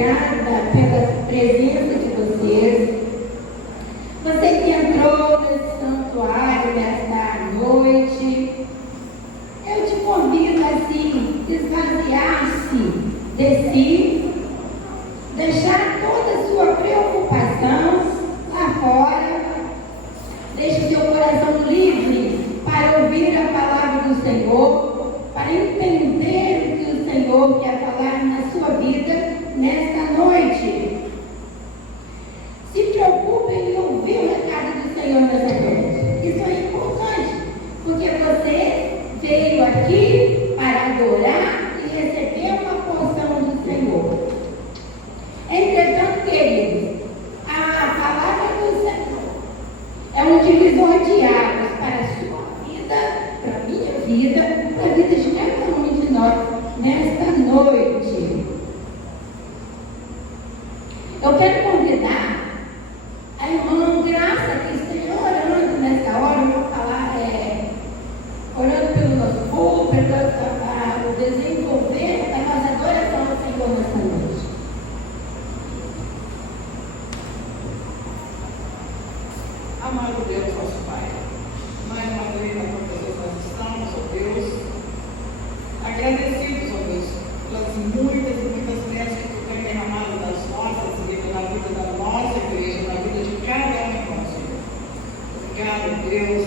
obrigada pela presença de vocês. Você que entrou nesse santuário nesta noite, eu te convido assim, esvaziar-se de si, deixar toda a sua preocupação lá fora, deixe seu coração livre para ouvir a palavra do Senhor, para entender o que o Senhor quer falar na sua vida nesta noite. Se preocupe em ouvir o recado do Senhor nessa noite. Isso é importante, porque você veio aqui para adorar e receber uma porção do Senhor. Entretanto, queridos, a palavra do Senhor é um divisor de águas para a sua vida, para a minha vida, para a vida de cada um de nós nesta noite. Eu quero convidar a irmã Graça, que esteja orando nesta hora. Eu vou falar, orando pelo nosso povo, para o desenvolver da nossa adoração ao Senhor nesta noite. Amado Deus, nosso Pai, mais uma vez na tua presença nós estamos, ó Deus, agradecidos, ó Deus, pelas muitas e muitas bênçãos que tu tem derramado nas nossas vidas, na vida da nossa igreja, na vida de cada um de nós, Senhor. Obrigado, Deus,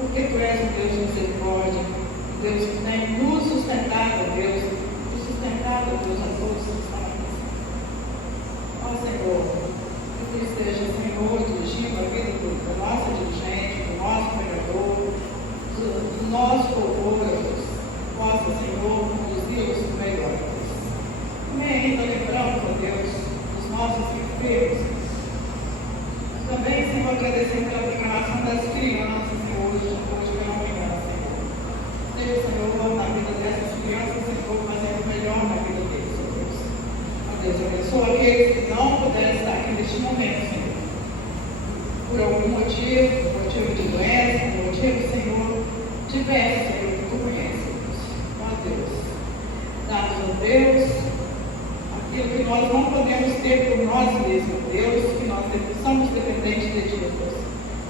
porque tu és um Deus de misericórdia, um Deus que tem nos sustentado, Deus, nos sustentado, Deus, a todos que estão aqui. Ó Senhor, que tu esteja, Senhor, dirigindo a vida da nossa dirigente, do nosso pregador, do nosso povo, Deus. Possa, Senhor, conduzir-nos no melhor, Deus. Também ainda lembrando, ó Deus, dos nossos enfermos. Também, Senhor, agradecendo pela preparação das crianças, Senhor, hoje pela manhã, Senhor. Deus, Senhor, na vida dessas crianças, Senhor, fazendo o melhor na vida deles, ó Deus. Ó Deus, abençoa aqueles que não puderam estar aqui neste momento, Senhor. Por algum motivo de doença, por motivo, Senhor, diversos, Senhor, que tu conheces, Deus. Ó Deus, dá-nos, ó Deus, aquilo que nós não podemos ter por nós mesmos, Deus, que nós somos dependentes de ti, Deus.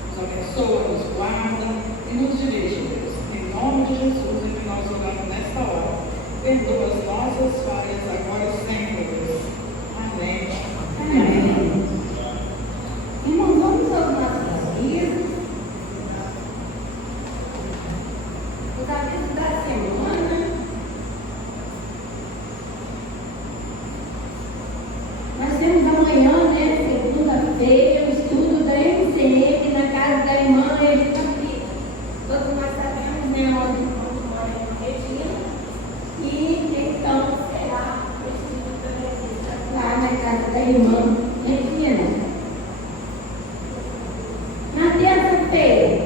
Nos abençoa, nos guarda e nos dirige, Deus. Em nome de Jesus, é que nós oramos nesta hora. Perdoa as nossas falhas agora e sempre, Deus. Amém. Amém. Irmãos, vamos aos nossos avisos. Os avisos da semana. Nós temos amanhã, né, segunda-feira, o estudo da MCM na casa da irmã Edita Brito. Todos nós sabemos, né, onde mora a Regina. E então será o estudo da revista lá na casa da irmã Regina. Na terça-feira,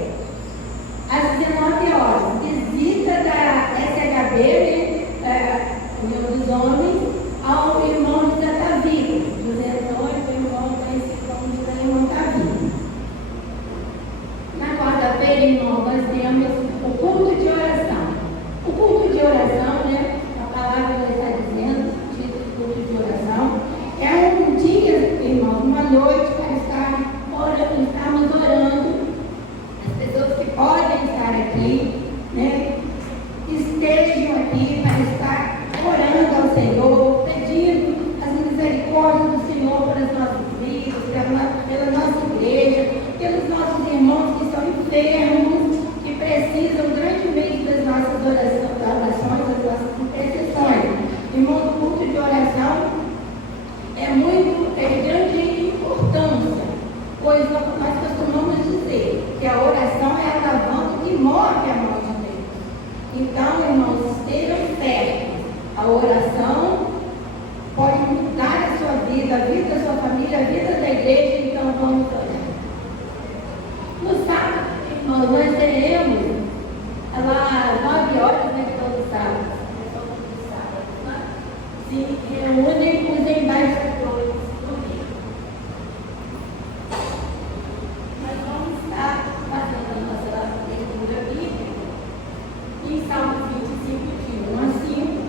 às 19 horas, visita da SHB, União dos Homens, ao irmão José Davi. José Antônio, o irmão conhecido como José Irmão Davi. Na quarta-feira, irmão, nós temos o culto de oração. O culto de oração, né? A palavra está dizendo, o título do culto de oração, é um dia, irmão, uma noite para estarmos orando. As pessoas que podem estar aqui, né? Estejam aqui para estar orando ao Senhor, pedindo as misericórdias do Senhor para as nossas vidas, pela nossa igreja, pelos nossos irmãos que estão enfermos, que precisam grandemente das nossas orações, das nossas intercessões. Irmão, o culto de oração é de grande importância, pois nós costumamos dizer que a oração é a alavanca que move a mão de Deus. Então, irmãos, estejam certos. A oração pode mudar a sua vida, a vida da sua família, a vida da igreja. Então, vamos orar. No sábado, irmãos, nós teremos lá 9 horas, né, todo sábado. Se reúnem os embaixadores do Rio. Nós vamos estar fazendo a nossa leitura bíblica em Salmos 25, de 1 a 5.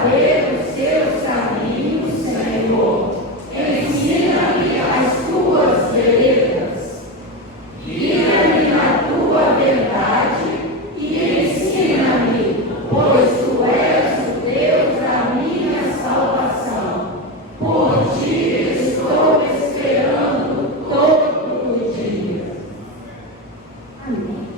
saber os seus caminhos, Senhor. Ensina-me as tuas veredas. Guia-me na tua verdade e ensina-me, pois tu és o Deus da minha salvação. Por ti estou esperando todo o dia. Amém.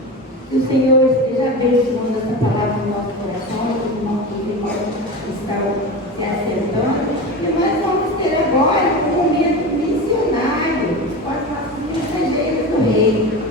Que o Senhor esteja abençoando essa palavra no nosso coração, que o irmão está se acertando. E nós vamos ter agora um momento missionário com as mensageiras do Rei.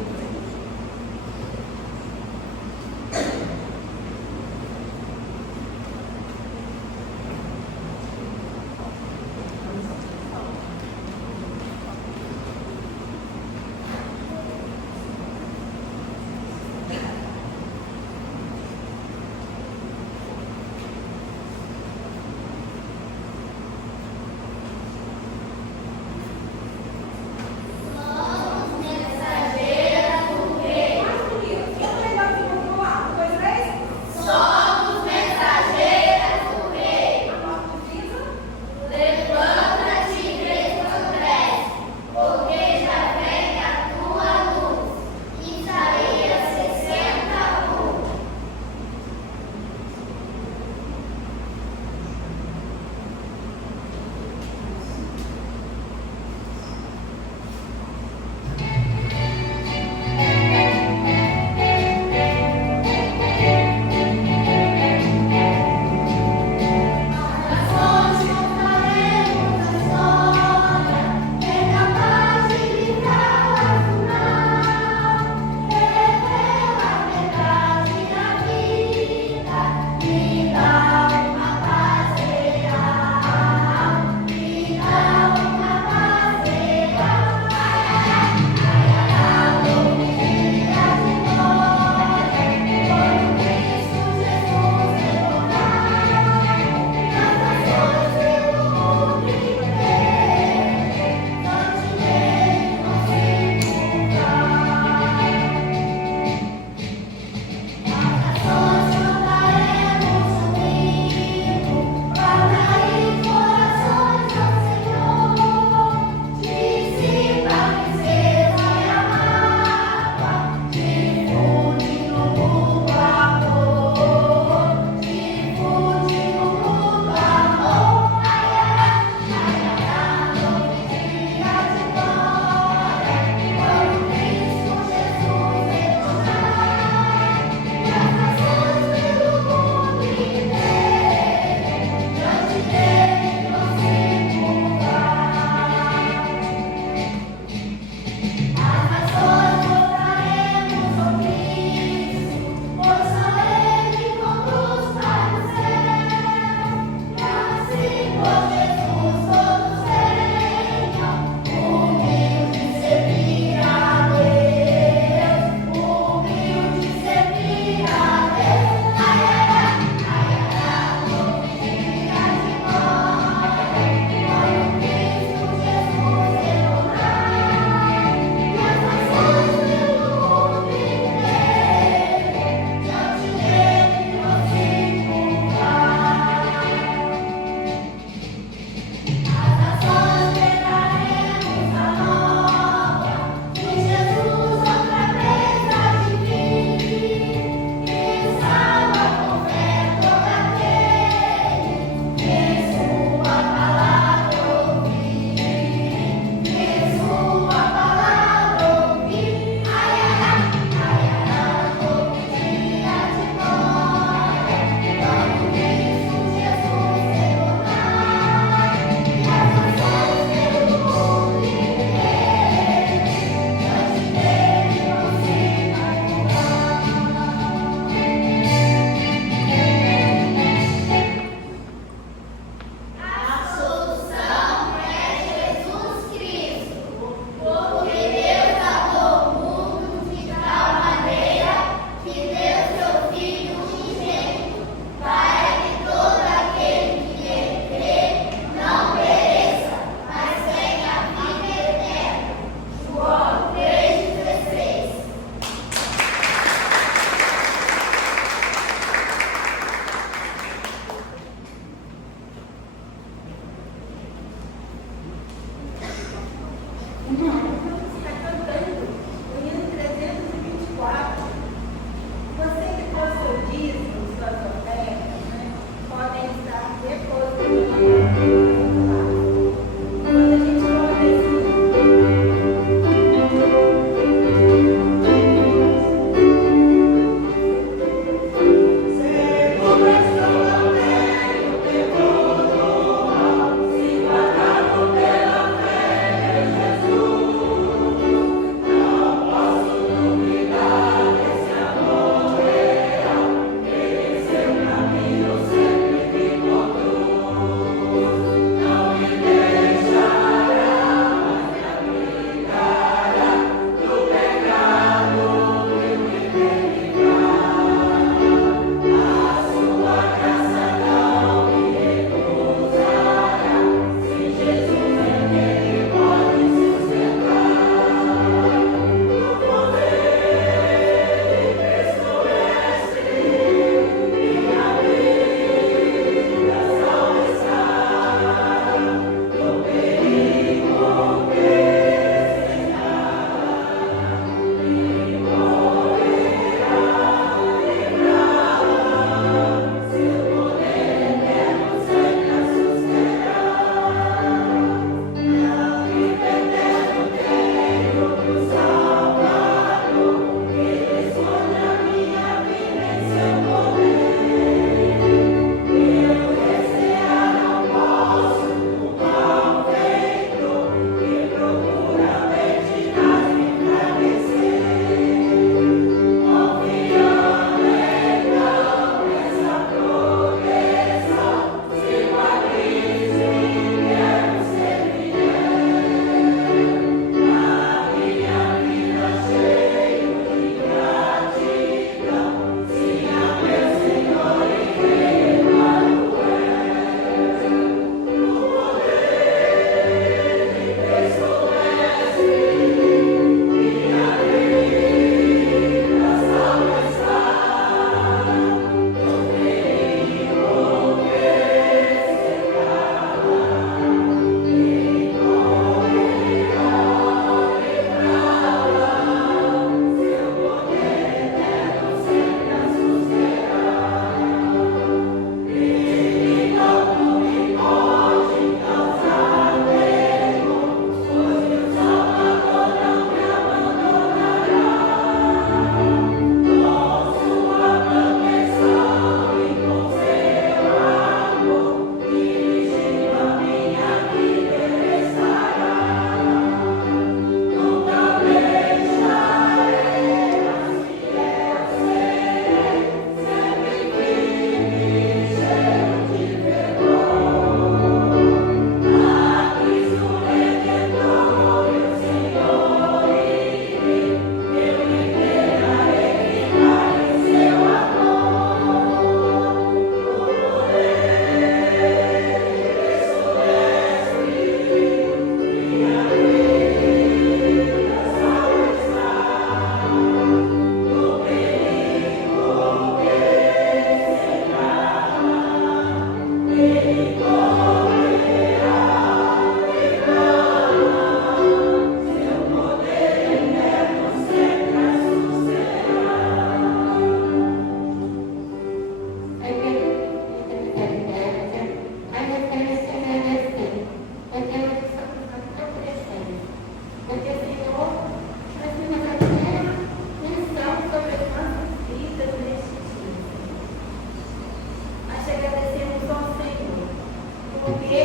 porque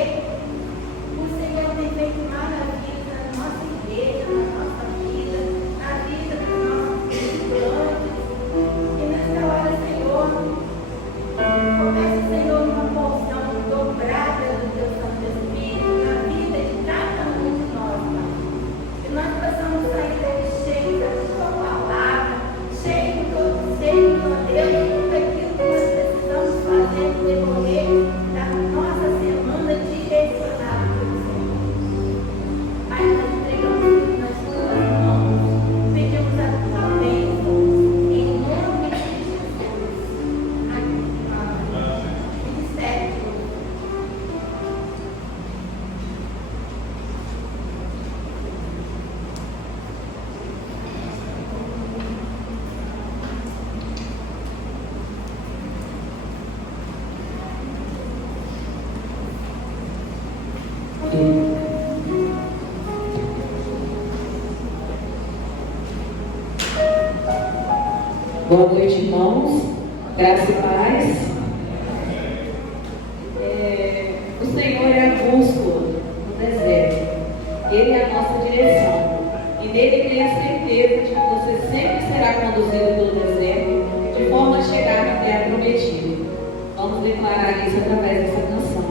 o Senhor tem feito maravilhas na nossa igreja, na nossa vida, na vida dos nossos estudantes. E nessa hora, Senhor, começa, Senhor, uma porção dobrada do Teu Santo Espírito na vida de cada um de nós, Pai. Que nós possamos sair daqui cheios da Sua palavra, cheios, ó Deus, de tudo aquilo que nós precisamos fazer no decorrer da nossa semana direcionada pelo Senhor. Pai, nós entregamos tudo nas Tuas mãos, pedimos a Tua bênção, em nome de Jesus. Amém. Ministério. Boa noite, irmãos. Graça e paz. O Senhor é a bússola no deserto. Ele é a nossa direção. E nele tenha certeza de que você sempre será conduzido pelo deserto, de forma a chegar na terra prometida. Vamos declarar isso através dessa canção.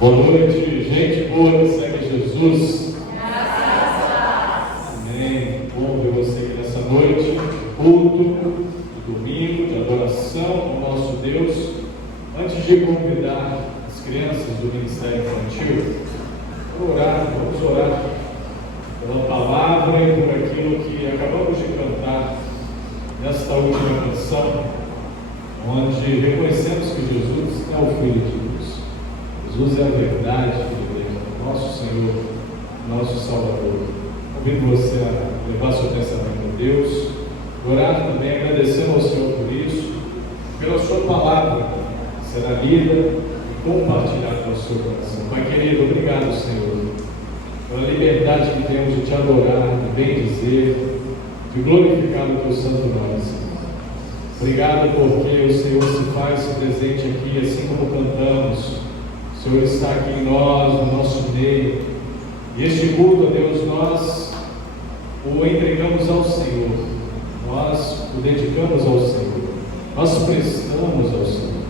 Boa noite, gente boa que segue Jesus. culto de domingo, de adoração ao nosso Deus, antes de convidar as crianças do Ministério Infantil, vamos orar pela palavra e por aquilo que acabamos de cantar nesta última canção, onde reconhecemos que Jesus é o Filho de Deus. Jesus é a verdade de Deus, nosso Senhor, nosso Salvador. Convido você a levar seu pensamento a Deus, orar também, agradecendo ao Senhor por isso, pela sua palavra, que será lida e compartilhada no seu coração. Pai querido, obrigado, Senhor, pela liberdade que temos de te adorar, de bem dizer, de glorificar o teu santo nome, Senhor. Obrigado porque o Senhor se faz presente aqui, assim como cantamos. O Senhor está aqui em nós, no nosso meio. E este culto, ó Deus, nós o entregamos ao Senhor, nós o dedicamos ao Senhor, nós prestamos ao Senhor.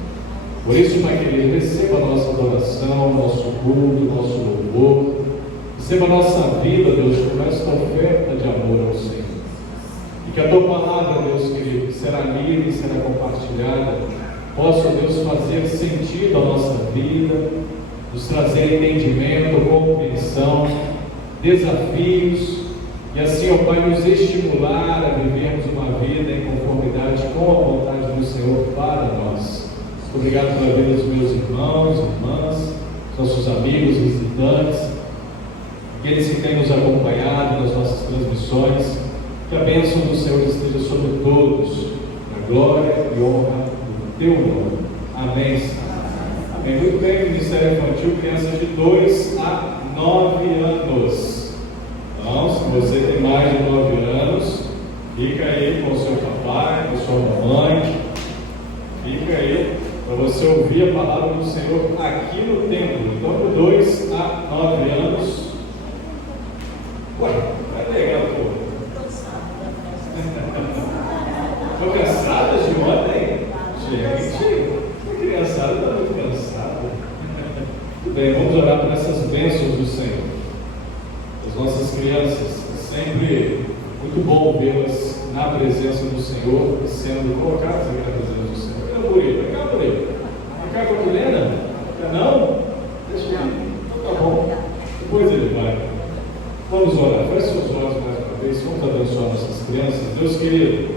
Por isso, Pai querido, receba a nossa adoração, nosso culto, nosso louvor, receba a nossa vida, Deus, como esta oferta de amor ao Senhor. E que a tua palavra, Deus querido, que será lida e será compartilhada, possa, Deus, fazer sentido à nossa vida, nos trazer entendimento, compreensão, desafios, e assim, ó Pai, nos estimular a vivermos uma vida em conformidade com a vontade do Senhor para nós. Muito obrigado pela vida dos meus irmãos, irmãs, nossos amigos, visitantes, aqueles que têm nos acompanhado nas nossas transmissões. Que a bênção do Senhor esteja sobre todos, na glória e honra do teu nome. Amém, Senhor. Amém. Muito bem, Ministério Infantil, crianças de 2 a 9 anos. Então, se você tem mais de 9 anos, fica aí com o seu papai, com a sua mamãe, fica aí para você ouvir a palavra do Senhor aqui no templo. Então, de 2 a 9 anos. Ué, vai legal, pô. Estou cansada de ontem? Gente, a criançada está muito cansada. Muito bem, vamos orar por essas bênçãos do Senhor. As nossas crianças, é sempre muito bom vê-las na presença do Senhor, sendo colocadas aqui na presença do Senhor. Vem cá, Burito, vem cá, Burito. Vem cá com a Helena? Quer não? Deixa ele. Então tá bom. Depois ele vai. Vamos orar. Feche seus olhos mais uma vez. Vamos abençoar nossas crianças. Deus querido,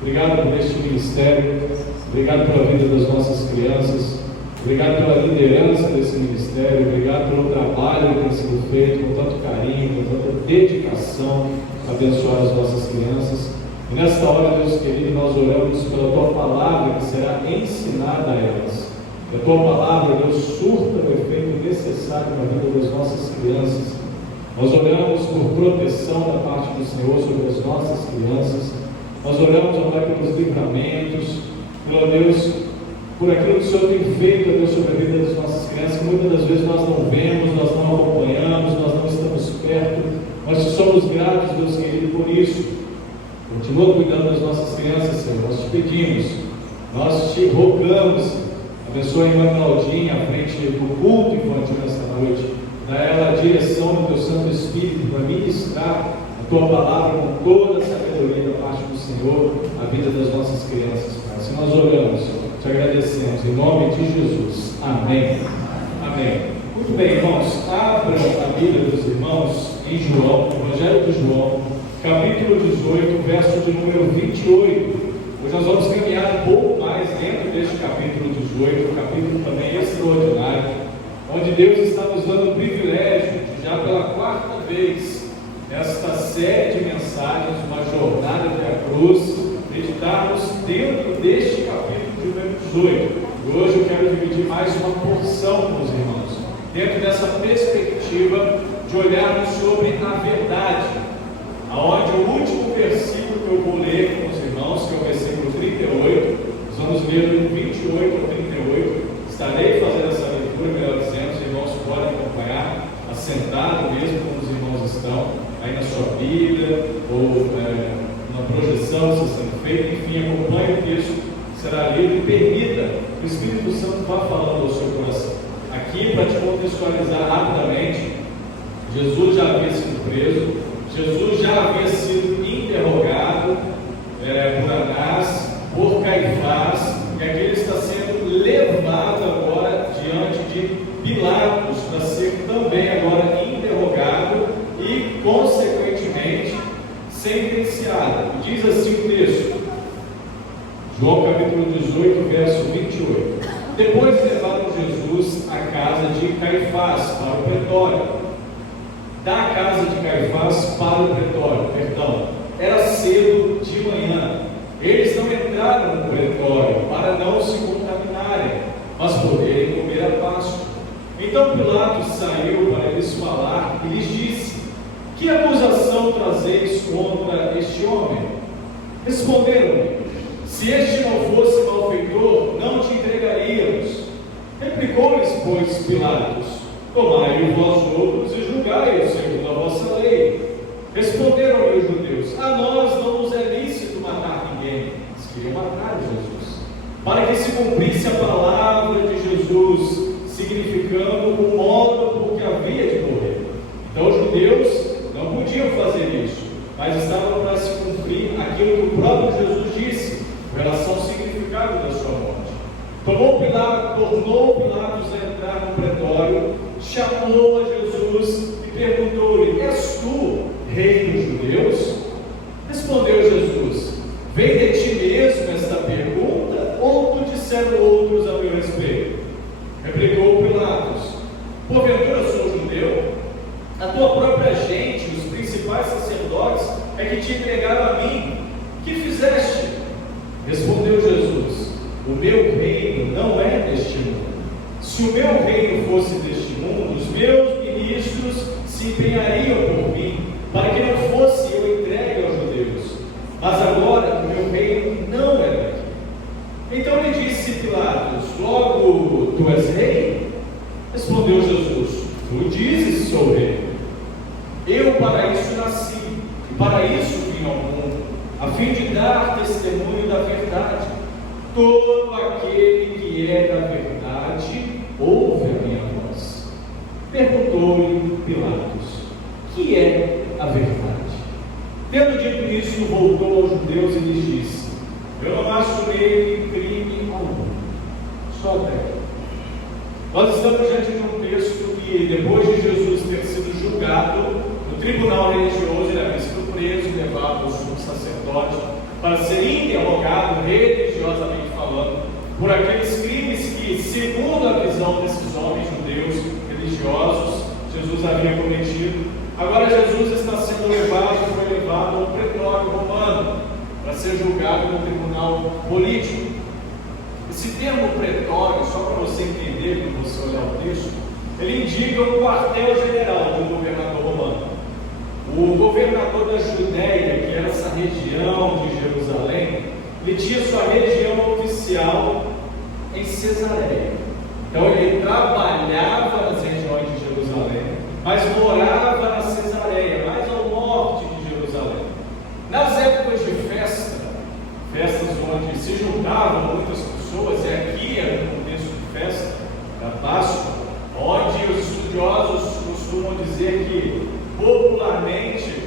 obrigado por este ministério. Obrigado pela vida das nossas crianças. Obrigado pela liderança desse ministério. Obrigado pelo trabalho que tem sido feito com tanto carinho, com tanta dedicação a abençoar as nossas crianças. E nesta hora, Deus querido, nós oramos pela tua palavra que será ensinada a elas. Que a tua palavra, Deus, surta o efeito necessário na vida das nossas crianças. Nós oramos por proteção da parte do Senhor sobre as nossas crianças. Nós oramos, ó Pai, pelos livramentos, pelo Deus, por aquilo que o Senhor tem feito, ó Deus, sobre a vida das nossas crianças, que muitas das vezes nós não vemos, nós não acompanhamos, nós não estamos perto. Nós te somos gratos, Deus querido, por isso. Continua cuidando das nossas crianças, Senhor. Nós te pedimos, nós te rogamos, abençoa a irmã Claudinha à frente do culto infantil nesta noite. Dá ela a direção do teu Santo Espírito para ministrar a tua palavra com toda a sabedoria da parte do Senhor, a vida das nossas crianças, Pai. Assim nós oramos, te agradecemos, em nome de Jesus. Amém. Amém. Muito bem, irmãos, abram a Bíblia dos irmãos em João, Evangelho de João, capítulo 18, verso de número 28. Hoje nós vamos caminhar um pouco mais dentro deste capítulo 18, um capítulo também extraordinário, onde Deus está nos dando o privilégio de, já pela 4ª vez, nesta série de mensagens, uma jornada até a cruz, meditarmos dentro deste capítulo de número 18. E hoje eu quero dividir mais uma porção com os irmãos, dentro dessa perspectiva de olharmos sobre a verdade, aonde o último versículo que eu vou ler com os irmãos, que é o versículo 38, nós vamos ler do 28 ao 38, estarei fazendo essa leitura, melhor dizendo, os irmãos podem acompanhar, assentado mesmo como os irmãos estão, aí na sua Bíblia, ou na projeção, se sendo feita, enfim, acompanhe o texto, será lido e permita que o Espírito Santo vá falando ao seu coração. Aqui, para te contextualizar rapidamente, Jesus já havia sido preso, Jesus já havia sido interrogado por Anás, João capítulo 18, verso 28. Depois levaram Jesus à casa de Caifás para o pretório. Da casa de Caifás para o pretório, perdão, era cedo de manhã. Eles não entraram no pretório para não se contaminarem, mas poderem comer a Páscoa. Então Pilatos saiu para lhes falar e lhes disse: que acusação trazeis contra este homem? Responderam-lhe: se este não fosse malfeitor, não te entregaríamos. Replicou-lhes, pois, Pilatos: tomai-o vós outros e julgai-o segundo a vossa lei. Responderam-lhe os judeus: a nós não nos é lícito matar ninguém. Eles queriam matar Jesus, para que se cumprisse a palavra de Jesus, significando o modo por que havia de morrer. Então os judeus não podiam fazer isso, mas estavam para se cumprir aquilo que o próprio Jesus disse com relação ao significado da sua morte. Tornou Pilatos a entrar no pretório, chamou a Jesus e perguntou-lhe: és tu rei dos judeus? Respondeu Jesus: vem de ti mesmo esta pergunta, ou te disseram outros a meu respeito? Replicou Pilatos: porventura sou judeu? A tua própria gente, os principais sacerdotes, é que te entregaram a mim. Que fizeste? Respondeu Jesus: o meu reino não é deste mundo. Se o meu reino fosse deste mundo, os meus ministros se empenhariam por mim, para que não fosse eu entregue aos judeus. Mas agora o meu reino não é daqui. Então lhe disse Pilatos: logo tu és rei? Respondeu Jesus: tu dizes sou rei. Eu para isso nasci, e para isso vim ao mundo, a fim de dar testemunho da verdade. Todo aquele que é da verdade ouve a minha voz. Perguntou-lhe Pilatos: que é a verdade? Tendo dito isso, voltou aos judeus e lhes disse: eu não acho nele crime algum. Só até. Nós estamos diante de um texto que, depois de Jesus ter sido julgado no tribunal religioso, ele havia sido preso e levado ao sumo sacerdote para ser interrogado, religiosamente falando, por aqueles crimes que, segundo a visão desses homens judeus religiosos, Jesus havia cometido. Agora Jesus está sendo foi levado ao pretório romano para ser julgado no tribunal político. Esse termo pretório, só para você entender, quando você olhar o texto, ele indica o quartel-general do governador romano. O governador da Judéia, que era essa região de Jerusalém, ele tinha sua região oficial em Cesareia. Então ele trabalhava nas regiões de Jerusalém, mas morava na Cesareia, mais ao norte de Jerusalém. Nas épocas de festas onde se juntavam muitas pessoas, e aqui era no contexto de festa da Páscoa, onde os estudiosos costumam dizer que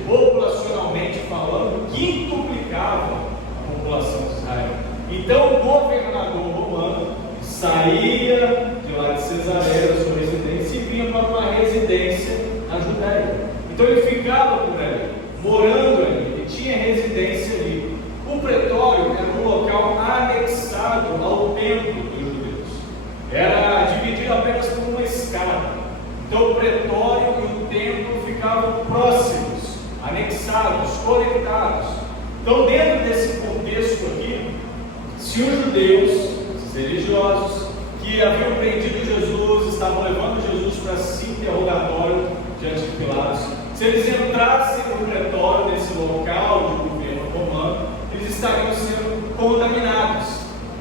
populacionalmente falando, quintuplicava a população de Israel. Então o governador romano saía de lá de Cesareia, da sua residência, e vinha para uma residência na Judéia. Então ele ficava por ali, morando ali, e tinha residência ali. O pretório era um local anexado ao templo dos judeus. Era dividido apenas por uma escada. Então o pretório e o templo ficavam próximos, anexados, conectados. Então, dentro desse contexto aqui, se os judeus, os religiosos, que haviam prendido Jesus, estavam levando Jesus para esse interrogatório diante de Pilatos, se eles entrassem no pretório desse local de governo romano, eles estariam sendo contaminados,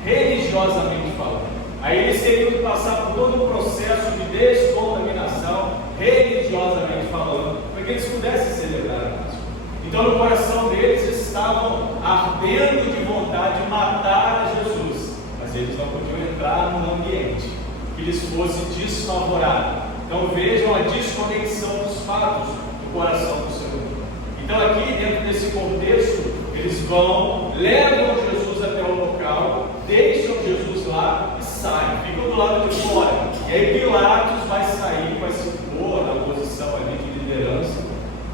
religiosamente falando. Aí eles teriam que passar por todo o processo de descontaminação, religiosamente falando, para que eles pudessem celebrar a Páscoa. Então, no coração deles estavam ardendo de vontade de matar a Jesus, mas eles não podiam entrar no ambiente que lhes fosse desfavorável. Então, vejam a desconexão dos fatos do coração do ser humano. Então, aqui, dentro desse contexto, eles levam Jesus até o local, deixam Jesus lá e saem, ficam do lado de fora. E aí Pilatos vai sair, vai se pôr na posição ali de liderança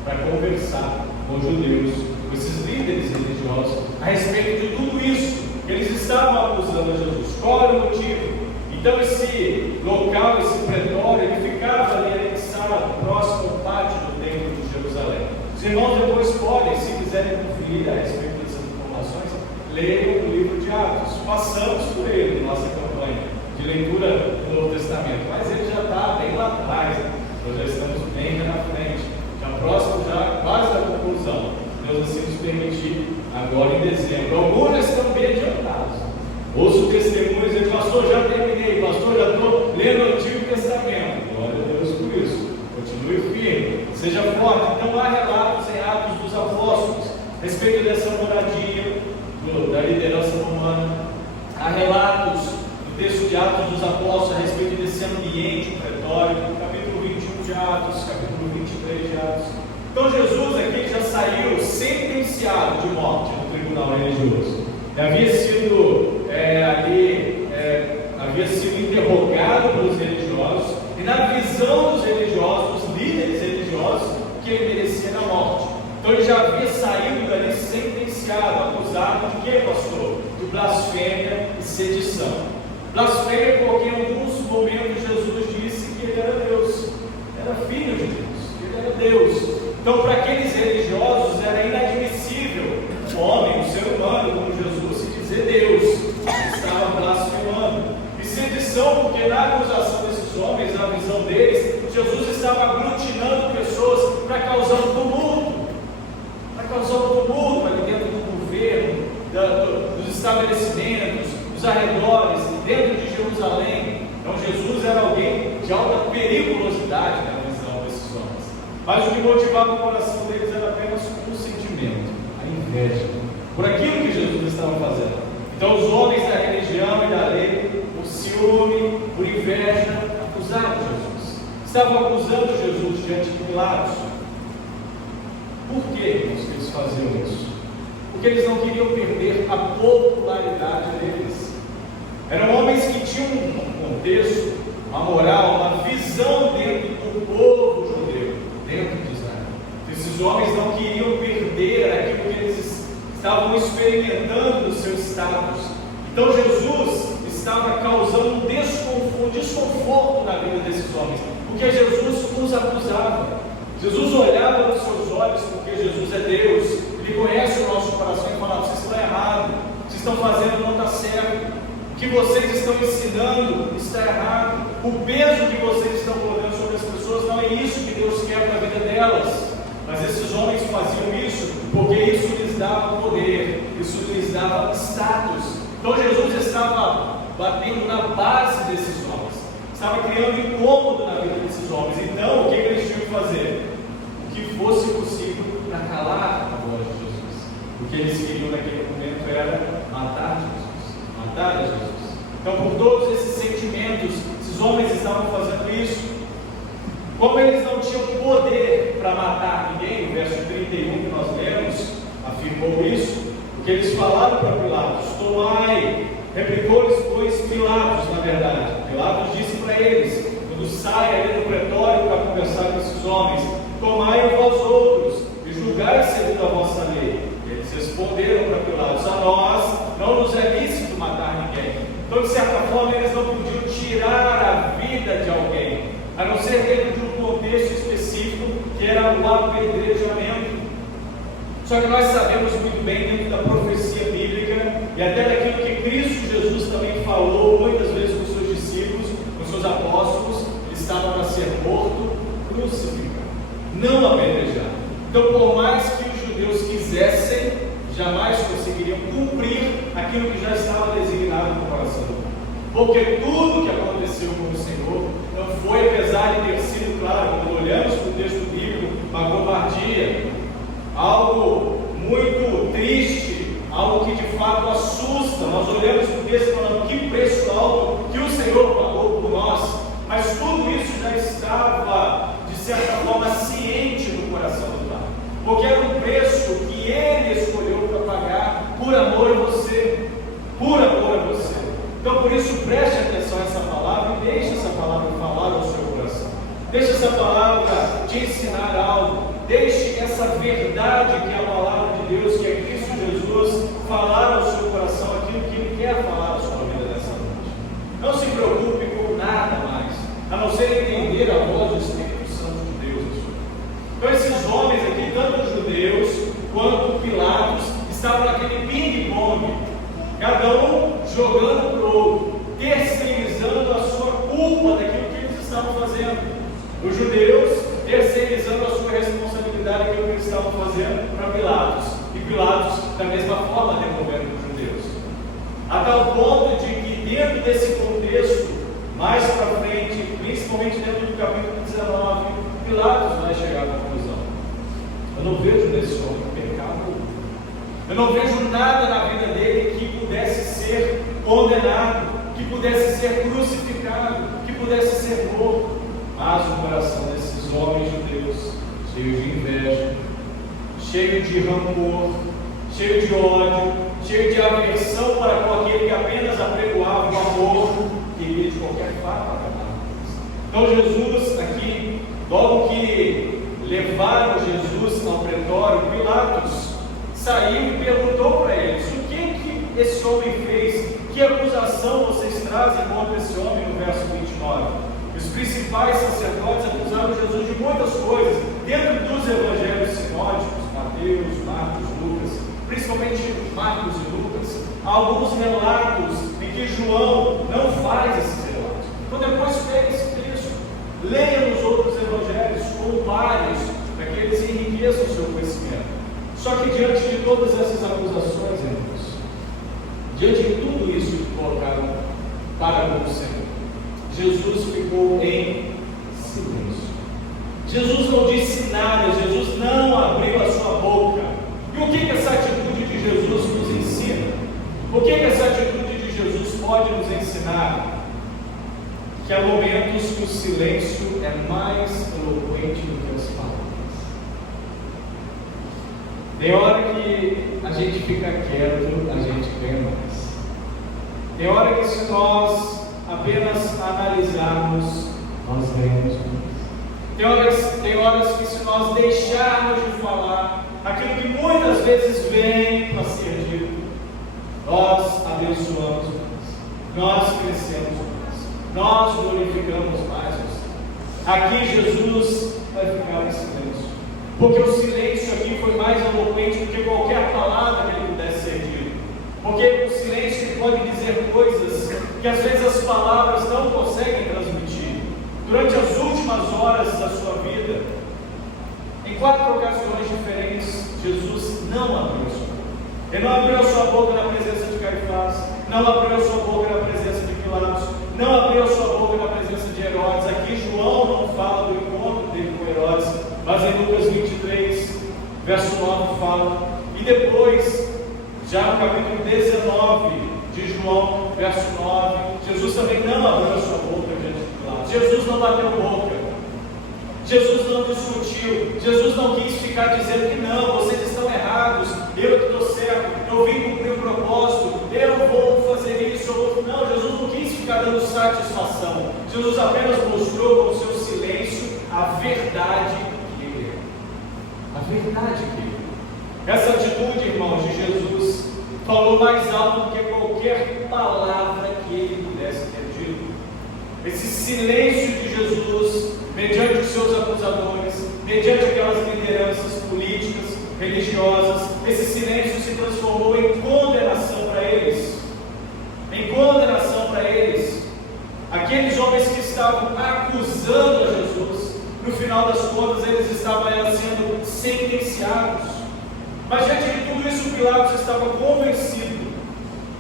para conversar com os judeus, com esses líderes religiosos, a respeito de tudo isso Eles estavam acusando a Jesus. Qual era o motivo? Então esse local, esse pretório, ele ficava ali anexado, próximo ao pátio do templo de Jerusalém. Os irmãos depois podem, se quiserem conferir a respeito dessas informações, leiam o livro de Atos. Passamos por ele na nossa campanha de leitura do Novo Testamento, mas ele já está bem lá atrás, nós já estamos bem na frente, já próximo, já quase da conclusão. Deus assim nos permitir agora em dezembro. Alguns já estão bem adiantados. Ouço testemunhos e pastor, já terminei, pastor, já estou lendo o Antigo Testamento. Glória a Deus por isso. Continue firme, seja forte. Então há relatos em Atos dos Apóstolos a respeito dessa moradia da liderança romana. Há relatos no texto de Atos dos Apóstolos a respeito desse ambiente pretório, capítulo 21 de Atos, capítulo 23 de Atos. Então Jesus aqui já saiu sentenciado de morte no tribunal religioso. Havia sido interrogado pelos religiosos, e na visão dos religiosos, dos líderes religiosos, que ele merecia a morte. Então ele já havia saído dali sentenciado, acusado de quê, pastor? De blasfêmia e sedição. Blasfêmia porque em alguns momentos Jesus disse que ele era Deus, era filho de Deus, que ele era Deus. Então para aqueles religiosos era inadmissível um homem, um ser humano como Jesus, se dizer Deus, estava blasfemando. E sedição porque na acusação desses homens, na visão deles, Jesus estava aglutinando pessoas para causar um tumulto, ali dentro do governo, dos estabelecimentos, dos arredores, dentro de Jerusalém. Então Jesus era alguém de alta periculosidade na visão desses homens. Mas o que motivava o coração deles era apenas um sentimento, a inveja, por aquilo que Jesus estava fazendo. Então os homens da religião e da lei, por ciúme, por inveja, acusaram Jesus. Estavam acusando Jesus diante de Pilatos. Por que, irmãos, que eles faziam isso? Porque eles não queriam perder a popularidade deles. Eram homens que tinham um contexto, uma moral, uma visão dentro do povo judeu, dentro de Israel. Esses homens não queriam perder aquilo que eles estavam experimentando no seu status. Então Jesus estava causando um desconforto na vida desses homens, porque Jesus os acusava. Jesus olhava nos seus olhos, porque Jesus é Deus, Ele conhece o nosso coração e falava: vocês estão errados, vocês estão fazendo não está certo, o que vocês estão ensinando está errado, o peso que vocês estão colocando sobre as pessoas não é isso que Deus quer para a vida delas. Mas esses homens faziam isso porque isso lhes dava poder, isso lhes dava status. Então Jesus estava batendo na base desses homens, estava criando incômodo na vida desses homens. Então o que eles tinham que fazer? O que fosse possível para calar a voz de Jesus. O que eles queriam naquele momento era matar Jesus. Então por todos esses sentimentos, esses homens estavam fazendo isso. Como eles não tinham poder para matar ninguém, o verso 31 que nós lemos afirmou isso, porque eles falaram para Pilatos: tomai, replicou-lhes pois Pilatos, na verdade. Pilatos disse para eles, quando sai ali no pretório para conversar com esses homens: tomai vós outros e julgai segundo a vossa lei. Eles responderam para Pilatos: a nós não nos é lícito matar ninguém. Então, de certa forma, eles não podiam tirar a vida de alguém, a não ser dentro de um contexto específico, que era o apedrejamento. Só que nós sabemos muito bem, dentro da profecia bíblica, e até daquilo que Cristo Jesus também falou muitas vezes com os seus discípulos, com os seus apóstolos: ele estava para ser morto, crucificado, não apedrejado. Então, por mais que os judeus quisessem, jamais conseguiriam cumprir aquilo que já estava designado no coração do povo. Porque tudo que aconteceu com o Senhor não foi, apesar de ter sido, claro, quando olhamos para o texto bíblico, uma covardia, algo muito triste, algo que de fato assusta. Nós olhamos para o texto falando: que preço alto que o Senhor pagou por nós. Mas tudo isso já estava, de certa forma, ciente no coração do Pai, porque era um preço que Ele escolheu para pagar por amor a você, por amor a você. Então, por isso, preste atenção a essa palavra e deixe essa palavra falar ao seu coração. Deixe essa palavra te ensinar algo. Deixe essa verdade que é a palavra de Deus, que é Cristo Jesus, falar ao seu coração aquilo que você entender a voz do Espírito Santo de Deus. Então esses homens aqui, tanto os judeus quanto Pilatos, estavam naquele ping-pong, cada um jogando para o outro, terceirizando a sua culpa daquilo que eles estavam fazendo. Os judeus terceirizando a sua responsabilidade daquilo que eles estavam fazendo para Pilatos, e Pilatos da mesma forma devolvendo para os judeus. A tal ponto de que dentro desse contexto, mais para frente, principalmente dentro do capítulo 19, Pilatos vai chegar à conclusão: eu não vejo nesse homem pecado, eu não vejo nada na vida dele que pudesse ser condenado, que pudesse ser crucificado, que pudesse ser morto. Mas o coração desses homens judeus, cheio de inveja, cheio de rancor, cheio de ódio, cheio de aversão para com aquele que apenas apregoava o amor, queria de qualquer forma acabar. Então Jesus aqui, logo que levaram Jesus ao pretório, Pilatos saiu e perguntou para eles: o que esse homem fez? Que acusação vocês trazem contra esse homem? No verso 29. Os principais sacerdotes acusaram Jesus de muitas coisas, dentro dos evangelhos sinóticos, Mateus, Marcos, Lucas, principalmente Marcos e Lucas, há alguns relatos em que João não faz esses relatos. Então depois pega esse texto, leia nos outros evangelhos, compare para que eles enriqueçam o seu conhecimento. Só que diante de todas essas acusações, irmãos, diante de tudo isso que colocaram para com o Senhor, Jesus ficou em silêncio. Jesus não disse nada, Jesus não abriu a sua boca. E o que essa atitude de Jesus nos ensina? O que essa atitude de Jesus pode nos ensinar? Que há momentos que o silêncio é mais eloquente do que as palavras. Tem hora que a gente fica quieto, a gente ganha mais. Tem hora que se nós apenas analisarmos, nós ganhamos mais. Tem horas que se nós deixarmos de falar aquilo que muitas vezes vem para ser dito, nós abençoamos mais, nós crescemos mais, nós glorificamos mais. Aqui Jesus vai ficar em silêncio, porque o silêncio aqui foi mais eloquente do que qualquer palavra que ele pudesse ser dito. Porque o silêncio pode dizer coisas que às vezes as palavras não conseguem transmitir. Durante as últimas horas da sua vida, em 4 ocasiões diferentes, Jesus não abriu a sua boca. Ele não abriu a sua boca na presença de Caifás, não abriu a sua boca na presença de Pilatos, não abriu a sua boca na presença de Herodes. Aqui João não fala do encontro dele com Herodes, mas em Lucas 23, verso 9 fala. E depois, já no capítulo 19 de João, verso 9, Jesus também não abriu a sua boca diante de Pilatos. Jesus não bateu boca, Jesus não discutiu, Jesus não quis ficar dizendo que não, vocês estão errados, eu que estou certo, eu vim cumprir o propósito, eu vou fazer isso, eu vou... Não, Jesus não quis ficar dando satisfação. Jesus apenas mostrou com o seu silêncio a verdade que ele é. A verdade que ele é. Essa atitude, irmãos, de Jesus falou mais alto do que qualquer palavra que ele pudesse ter dito. Esse silêncio de Jesus, mediante os seus acusadores, mediante aquelas lideranças políticas, religiosas, esse silêncio se transformou em condenação para eles. Em condenação para eles. Aqueles homens que estavam acusando a Jesus, no final das contas, eles estavam sendo sentenciados. Mas diante de tudo isso, Pilatos estava convencido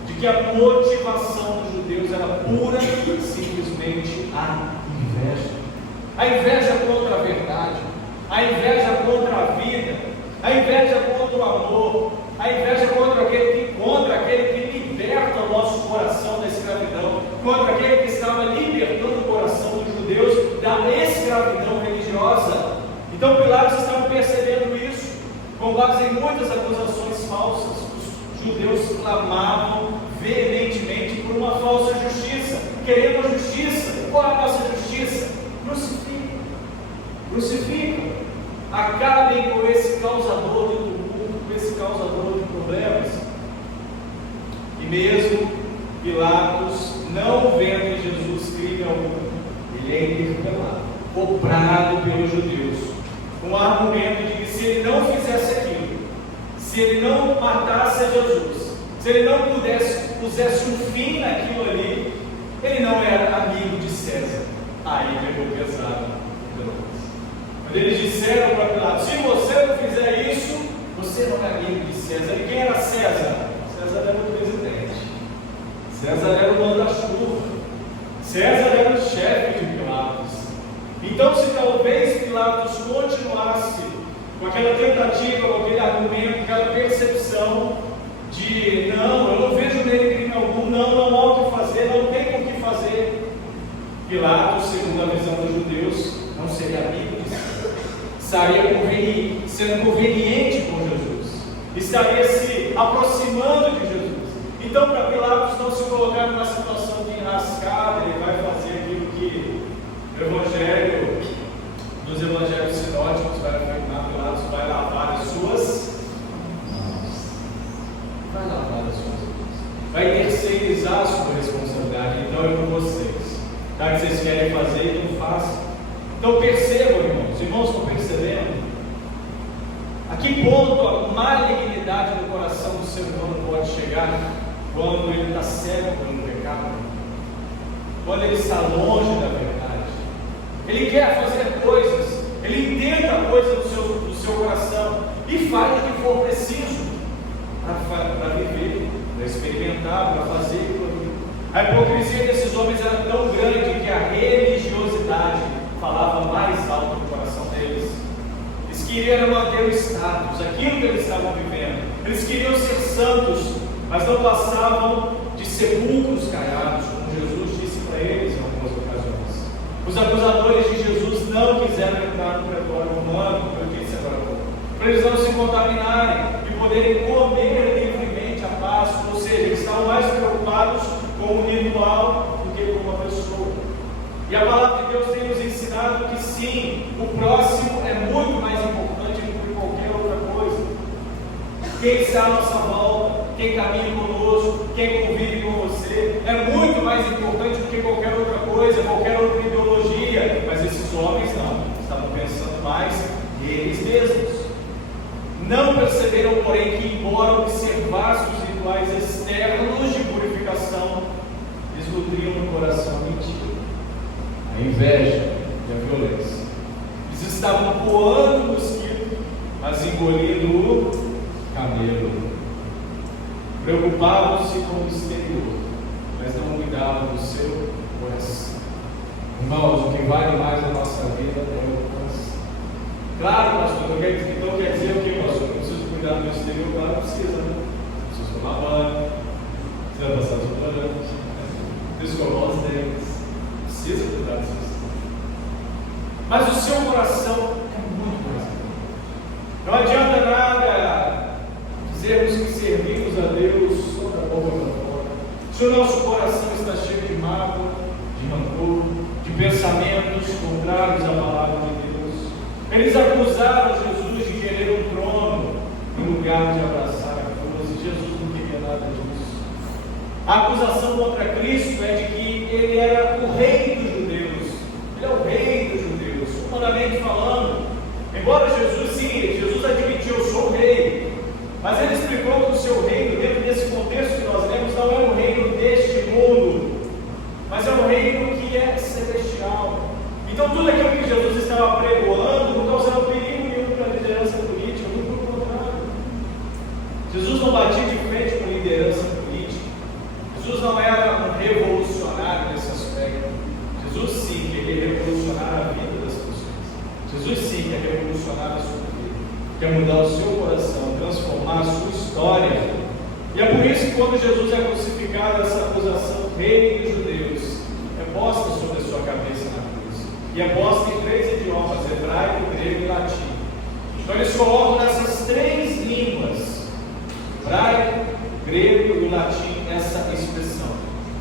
de que a motivação dos judeus era pura e simplesmente a inveja. A inveja contra a verdade, a inveja contra a vida, a inveja contra o amor, a inveja contra aquele que liberta o nosso coração da escravidão, contra aquele que estava libertando o coração dos judeus da escravidão religiosa. Então Pilatos estava percebendo isso. Com base em muitas acusações falsas, os judeus clamavam veementemente por uma falsa justiça, querendo a justiça. Qual é a nossa justiça? Crucifica, crucifica, acabem com esse causador de tumulto, com esse causador de problemas. E mesmo Pilatos, não vendo em Jesus crime algum, ele é comprado pelos judeus, com o argumento de que se ele não fizesse aquilo, se ele não matasse a Jesus, se ele não pusesse um fim naquilo ali, ele não era amigo de César. Aí pegou pesado. Quando eles disseram para Pilatos: se você não fizer isso, você não é amigo de César. E quem era César? César era o presidente, César era o manda-chuva, César era o chefe de Pilatos. Então, se talvez Pilatos continuasse com aquela tentativa, com aquele argumento, aquela percepção de não, eu não vejo nele crime algum, não há o que fazer, não tem o que fazer, Pilatos, segundo a visão dos judeus, não seria amigo de César, estaria sendo conveniente com Jesus, estaria se aproximando de Jesus. Então, para Pilatos não se colocar numa situação de enrascada, ele vai fazer aquilo que nos evangelhos sinóticos vai afirmar: Pilatos vai lavar as suas mãos, vai terceirizar a sua responsabilidade. Então é com vocês, tá? Que vocês querem fazer, não façam. Então percebam, irmãos estão percebendo a que ponto a malignidade do coração do ser humano pode chegar quando ele está cego pelo pecado, quando ele está longe da verdade. Ele quer fazer coisas, ele intenta coisas do seu coração e faz o que for preciso para viver, para experimentar, para fazer aquilo. A hipocrisia desses homens era tão grande que a religiosidade falava mais alto no coração deles. Eles queriam manter o status, aquilo que eles estavam vivendo. Eles queriam ser santos, mas não passavam de sepulcros caiados, como Jesus disse para eles em algumas ocasiões. Os acusadores de Jesus não quiseram entrar no pretório romano, como eu disse agora há pouco, para eles não se contaminarem e poderem comer livremente a Páscoa. Ou seja, eles estavam mais preocupados com o ritual do que com a pessoa. E a palavra de Deus tem nos ensinado que sim, o próximo é muito mais importante do que qualquer outra coisa. Quem está à nossa volta, quem caminha conosco, quem convive com você, é muito mais importante do que qualquer outra coisa, qualquer outra ideologia. Mas esses homens não, estavam pensando mais neles mesmos. Não perceberam, porém, que embora observassem os rituais externos de purificação, eles nutriam no coração a mentira, a inveja e a violência. Eles estavam coando o mosquito, mas engolindo o camelo. Preocupavam-se com o exterior, mas não cuidavam do seu coração. Irmãos, o que vale mais na nossa vida é o coração. Claro, pastor, então quer dizer o que, pastor? Eu preciso cuidar do meu exterior? Claro, precisa, né? Preciso tomar banho, precisa passar desodorante, precisa escovar os dentes, precisa cuidar do seu exterior. Mas o seu coração é muito mais importante. Não adianta nada dizermos que servimos a Deus só da boca para fora, se o nosso coração está cheio de mágoa, de rancor, de pensamentos contrários à palavra de Deus. Eles acusaram Jesus de querer um trono em lugar de abraçar a cruz, e Jesus não queria nada disso. A acusação contra Cristo é de que ele era o rei dos judeus. Ele é o rei dos judeus, humanamente falando. Embora Jesus admitiu: eu sou o rei. Mas ele explicou que o seu reino, dentro desse contexto que nós lemos, não é um reino deste mundo, mas é um reino que é celestial. Então tudo aquilo que Jesus estava pregoando não causava perigo nenhum para a liderança política, muito pelo contrário. Jesus não batia de frente com liderança política. Jesus não era um revolucionário nesse aspecto. Jesus sim queria revolucionar a vida das pessoas. Jesus sim quer revolucionar a sua vida, quer mudar o seu coração, transformar a sua história. E é por isso que quando Jesus é crucificado, essa acusação rei dos judeus é posta sobre a sua cabeça na cruz. E é posta em 3 idiomas: hebraico, grego e latim. Então eles colocam nessas 3 línguas, hebraico, grego e latim, essa expressão.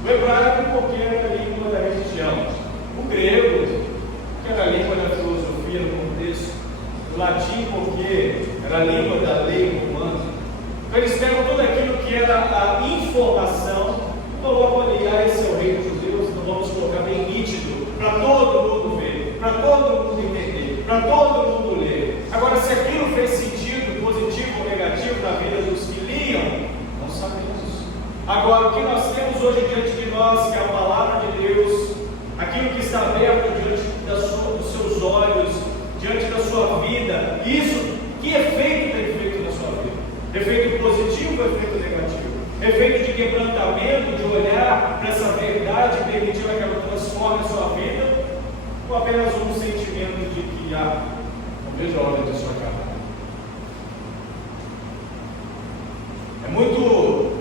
O hebraico porque era a língua da religião, o grego que era a língua da filosofia no contexto, o latim porque era a língua da lei romana. Então eles pegam tudo aquilo que era a informação e colocam ali: esse é o rei dos judeus. Então vamos colocar bem nítido, para todo mundo ver, para todo mundo para todo mundo ler. Agora, se aquilo fez sentido, positivo ou negativo na vida dos que liam, não sabemos. Agora, o que nós temos hoje diante de nós, que é a palavra de Deus, aquilo que está aberto diante dos seus olhos, diante da sua vida, isso, que efeito tem feito na sua vida? Efeito positivo ou efeito negativo? Efeito de quebrantamento, de olhar para essa verdade e permitir que ela transforme a sua vida, ou apenas um sentimento de que, não vejo a hora disso acabar? É muito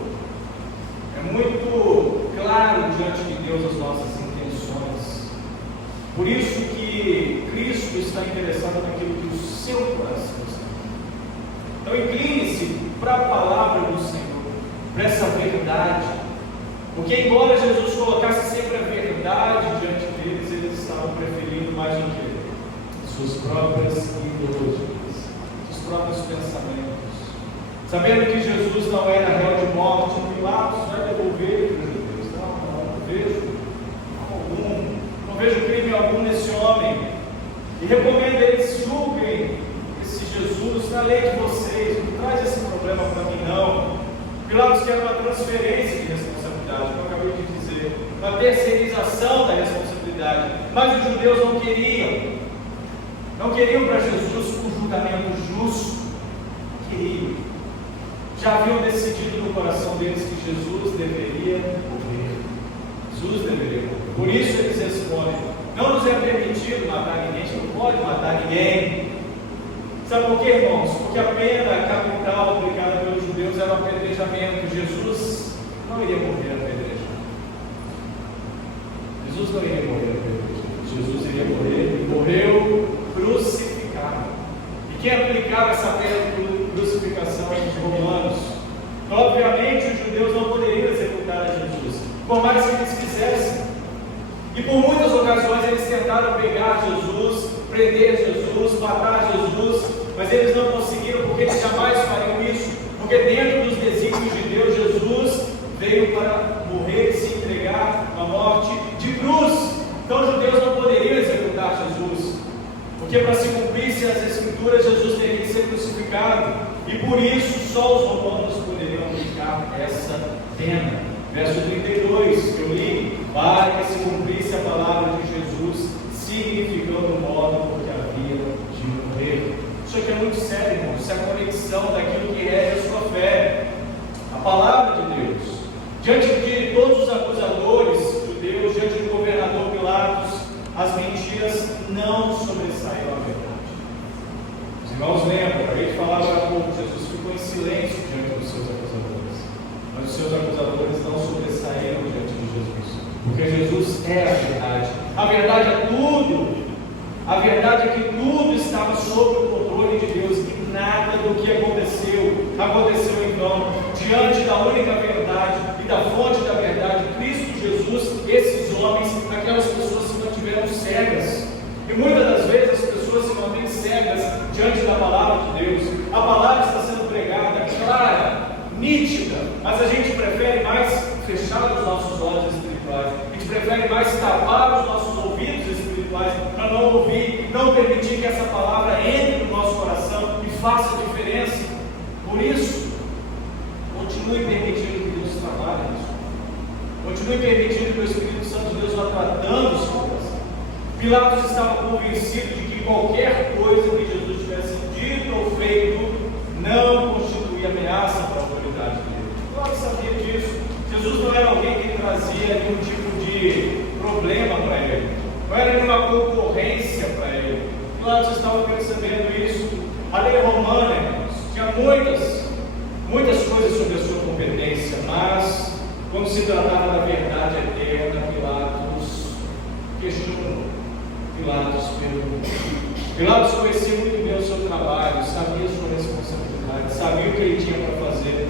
claro diante de Deus as nossas intenções. Por isso que Cristo está interessado naquilo que o seu coração está. Então incline-se para a palavra do Senhor, para essa verdade. Porque embora Jesus colocasse sempre a verdade diante deles, eles estavam preferindo mais o que? Suas próprias ideologias, seus próprios pensamentos. Sabendo que Jesus não era réu de morte, Pilatos vai devolver ele para os judeus. Não vejo crime algum nesse homem. E recomendo eles julguem esse Jesus na lei de vocês. Não traz esse problema para mim, não. Pilatos quer uma transferência de responsabilidade, como eu acabei de dizer, uma terceirização da responsabilidade. Mas os judeus não queriam para Jesus o julgamento justo. Queriam. Já haviam decidido no coração deles que Jesus deveria morrer. Jesus deveria morrer. Por isso eles respondem: não nos é permitido matar ninguém, a gente não pode matar ninguém. Sabe por quê, irmãos? Porque a pena capital aplicada pelos judeus era o apedrejamento. Jesus não iria morrer apedrejado. Jesus não iria morrer apedrejado. Jesus iria morrer e morreu crucificado. E quem aplicava essa pena de crucificação os romanos? Obviamente os judeus não poderiam executar a Jesus, por mais que eles quisessem. E por muitas ocasiões eles tentaram pegar Jesus, prender Jesus, matar Jesus, mas eles não conseguiram, porque eles jamais fariam isso, porque dentro dos desígnios de Deus, Jesus veio para morrer e se entregar à morte de cruz. Então os judeus não poderiam executar Jesus, porque para se cumprissem as Escrituras, Jesus teria que ser crucificado, e por isso só os romanos poderiam aplicar essa pena. Verso 32, que eu li: para que se cumprisse a palavra de Jesus, significando o modo porque havia de morrer. Isso aqui é muito sério, irmão. Isso é a conexão daquilo que é a sua fé, a palavra de Deus. Diante de todos os acusadores judeus, diante do governador Pilatos, as mentiras não sobressaíram a verdade. Os irmãos lembram, acabei de falar agora há pouco, Jesus ficou em silêncio diante dos seus acusadores, mas os seus acusadores não sobressaíram diante de Jesus, porque Jesus é a verdade. A verdade é tudo. A verdade é que tudo estava sob o controle de Deus, e nada do que aconteceu em vão. Diante da única verdade e da fonte da verdade, Cristo Jesus, esses homens, aquelas pessoas se mantiveram cegas. E muitas das vezes as pessoas se mantêm cegas diante da palavra de Deus. A palavra está sendo pregada, clara, nítida, mas a gente prefere mais fechar os nossos olhos espirituais, a gente prefere mais tapar os nossos ouvidos espirituais para não ouvir, não permitir que essa palavra entre no nosso coração e faça diferença. Por isso, continue permitindo que Deus trabalhe nisso, continue permitindo que o Espírito Santo de Deus vá tratando o seu coração. Pilatos estava convencido de que qualquer coisa que Jesus tivesse dito ou feito não constituía ameaça para a autoridade dele. Pilatos sabia disso. Jesus não era alguém que trazia nenhum tipo de problema para ele, não era nenhuma concorrência para ele. Pilatos estava percebendo isso. A lei romana, irmãos, tinha muitas coisas sobre a sua competência, mas quando se tratava da verdade eterna, Pilatos questionou, Pilatos perguntou. Pilatos conhecia muito bem o seu trabalho, sabia a sua responsabilidade, sabia o que ele tinha para fazer,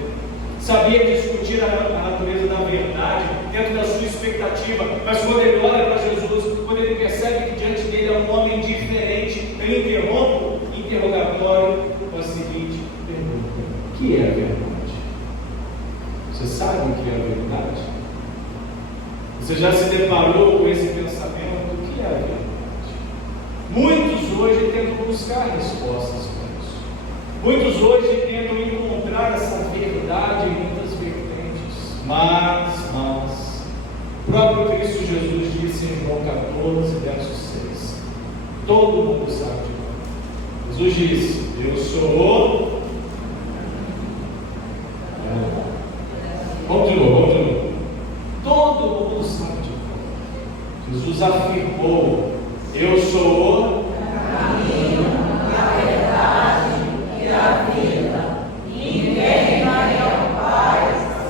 sabia discutir a natureza da verdade dentro da sua expectativa, mas quando ele olha para Jesus, quando ele percebe que diante dele é um homem diferente, ele interrompe o interrogatório com a seguinte pergunta: o que é a verdade? Você sabe o que é a verdade? Você já se deparou com esse pensamento? O que é a verdade? Muitos hoje tentam buscar respostas para isso. Muitos hoje tentam encontrar essa verdade em muitas vertentes. Mas, o próprio Cristo Jesus disse em João 14, verso 6, todo mundo sabe de nós. Jesus disse, eu sou o... Vamos de novo. Todo mundo sabe de nós. Jesus afirmou, eu sou o caminho, a verdade e a vida. Ninguém vai ao Pai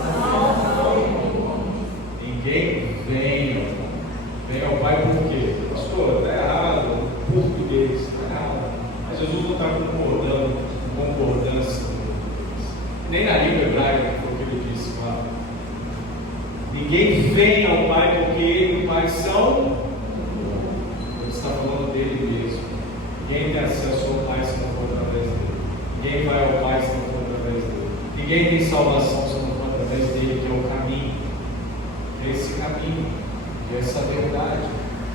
senão por mim. Ninguém vem ao Pai por quê? Pastor, está errado, português, está errado. Mas Jesus não está concordância com português. Nem na língua hebraica foi o que ele disse, claro. Ninguém vem ao Pai porque Ele e o Pai são. Ele está falando dele mesmo. Ninguém tem acesso ao Pai se não for através dele. Ninguém vai ao Pai se não for através dele. Ninguém tem salvação se não for através dele, que é o caminho. Que é esse caminho, que é essa verdade,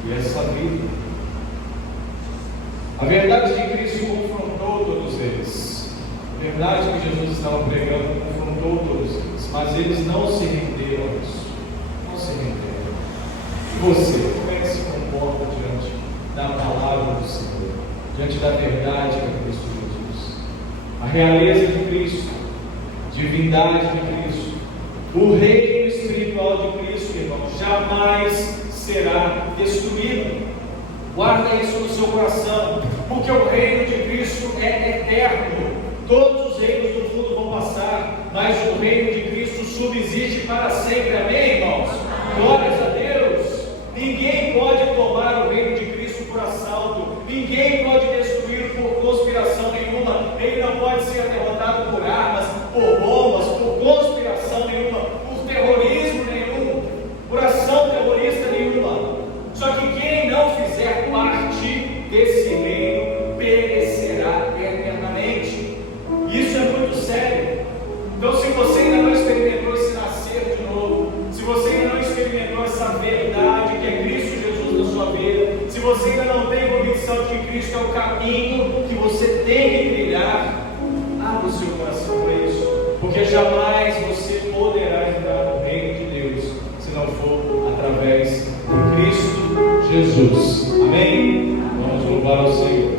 que é essa vida. A verdade de Cristo confrontou todos eles. A verdade que Jesus estava pregando confrontou todos eles. Mas eles não se renderam a isso. Não se renderam. E você, como é que se comporta diante da palavra do Senhor? Diante da verdade que é Cristo Jesus? A realeza de Cristo, divindade de Cristo, o reino espiritual de Cristo, irmão, jamais será destruído. Guarda isso no seu coração, porque o reino de Cristo é eterno. Todos os reinos do mundo vão passar, mas o reino de Cristo subsiste para sempre. Amém, irmãos? Glórias a Deus. Ninguém pode tomar o reino de Cristo por assalto. Ninguém pode destruí-lo por conspiração nenhuma. Ele não pode ser derrotado por armas, por bombas, por conspiração nenhuma, por terrorismo nenhum, por ação terrorista nenhuma. Só que quem não fizer parte desse reino perecerá eternamente. Isso é muito sério. Então, se você ainda não experimentou esse nascer de novo, se você ainda não experimentou essa verdade que é Cristo Jesus na sua vida, se você ainda não tem convicção de que Cristo é o caminho que você tem que trilhar, abra o seu coração para isso, porque jamais você poderá entrar no reino de Deus se não for através de Cristo Jesus. Amém? Vamos louvar ao Senhor.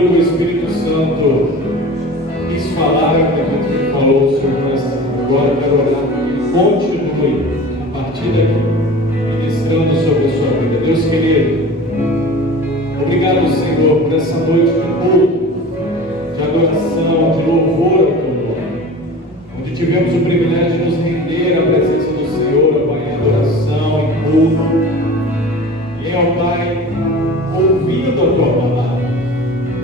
aquilo que o Espírito Santo quis falar, que a gente falou sobre essa. Agora eu quero orar para que ele continue a partir daqui, ministrando sobre a sua vida. Deus querido, obrigado, Senhor, por essa noite de culto, de adoração, de louvor ao teu nome, onde tivemos o privilégio de nos render à presença do Senhor, Pai, em adoração, em culto, e, ó Pai, ouvindo a tua palavra,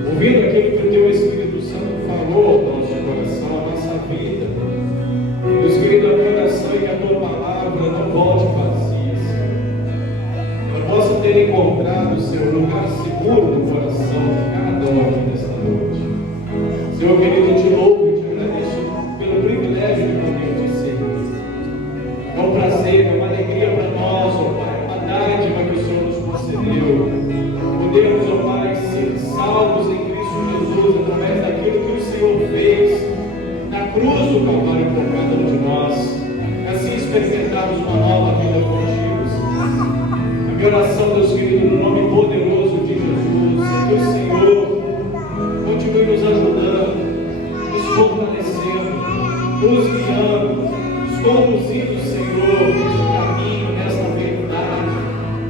ouvindo aquilo que o teu Espírito Santo falou ao nosso coração, à nossa vida. Deus querido, a minha oração é que a tua palavra não volte vazia, Senhor. Eu possa ter encontrado, Senhor, lugar seguro no coração de cada um aqui nesta noite. Senhor querido, eu te louvo e te agradeço pelo privilégio de poder te servir. É um prazer, é uma alegria para nós, ó Pai, uma dádiva que o Senhor nos concedeu. Podemos, ó Pai, ser salvos em Cristo Jesus através daquilo que o Senhor fez na cruz do Calvário por cada um de nós. E assim experimentarmos uma nova vida contigo, Senhor. A minha oração, Deus querido, no nome poderoso de Jesus, é que o Senhor continue nos ajudando, nos fortalecendo, nos guiando, nos conduzindo, Senhor, neste caminho, nesta verdade,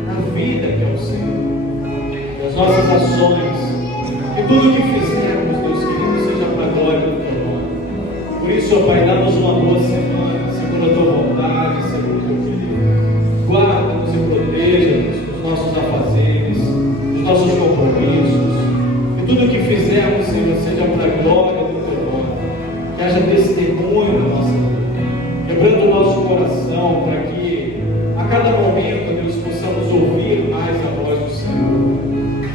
na vida que é o Senhor. Que as nossas ações, que tudo que fizermos, Deus querido, seja para a glória do teu nome. Por isso, ó Pai, dá-nos uma boa semana, segundo a tua vontade, segundo o teu querido. Guarda-nos e proteja-nos dos nossos afazeres, dos nossos compromissos. Que tudo que fizermos, Senhor, seja para a glória do teu nome. Que haja testemunho na nossa vida, quebrando o nosso coração, para que a cada momento, Deus, possamos ouvir mais a voz do Senhor.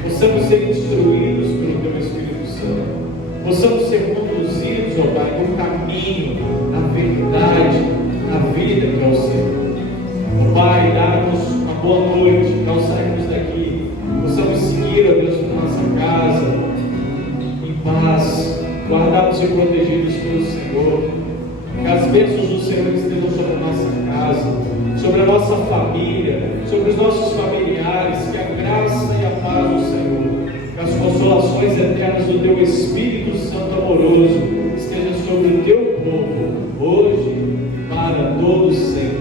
Possamos ser instruídos pelo teu Espírito Santo. Possamos ser conduzidos, ó Pai, no caminho, na verdade, na vida que é o Senhor. Ó Pai, dá-nos uma boa noite, que ao sairmos daqui, possamos seguir, ó Deus, para nossa casa, em paz, guardados e protegidos pelo Senhor. Que as bênçãos do Senhor estejam sobre a nossa casa, sobre a nossa família, sobre os nossos familiares, que a graça e a paz do Senhor, que as consolações eternas do teu Espírito Santo amoroso estejam sobre o teu povo, hoje e para todos sempre.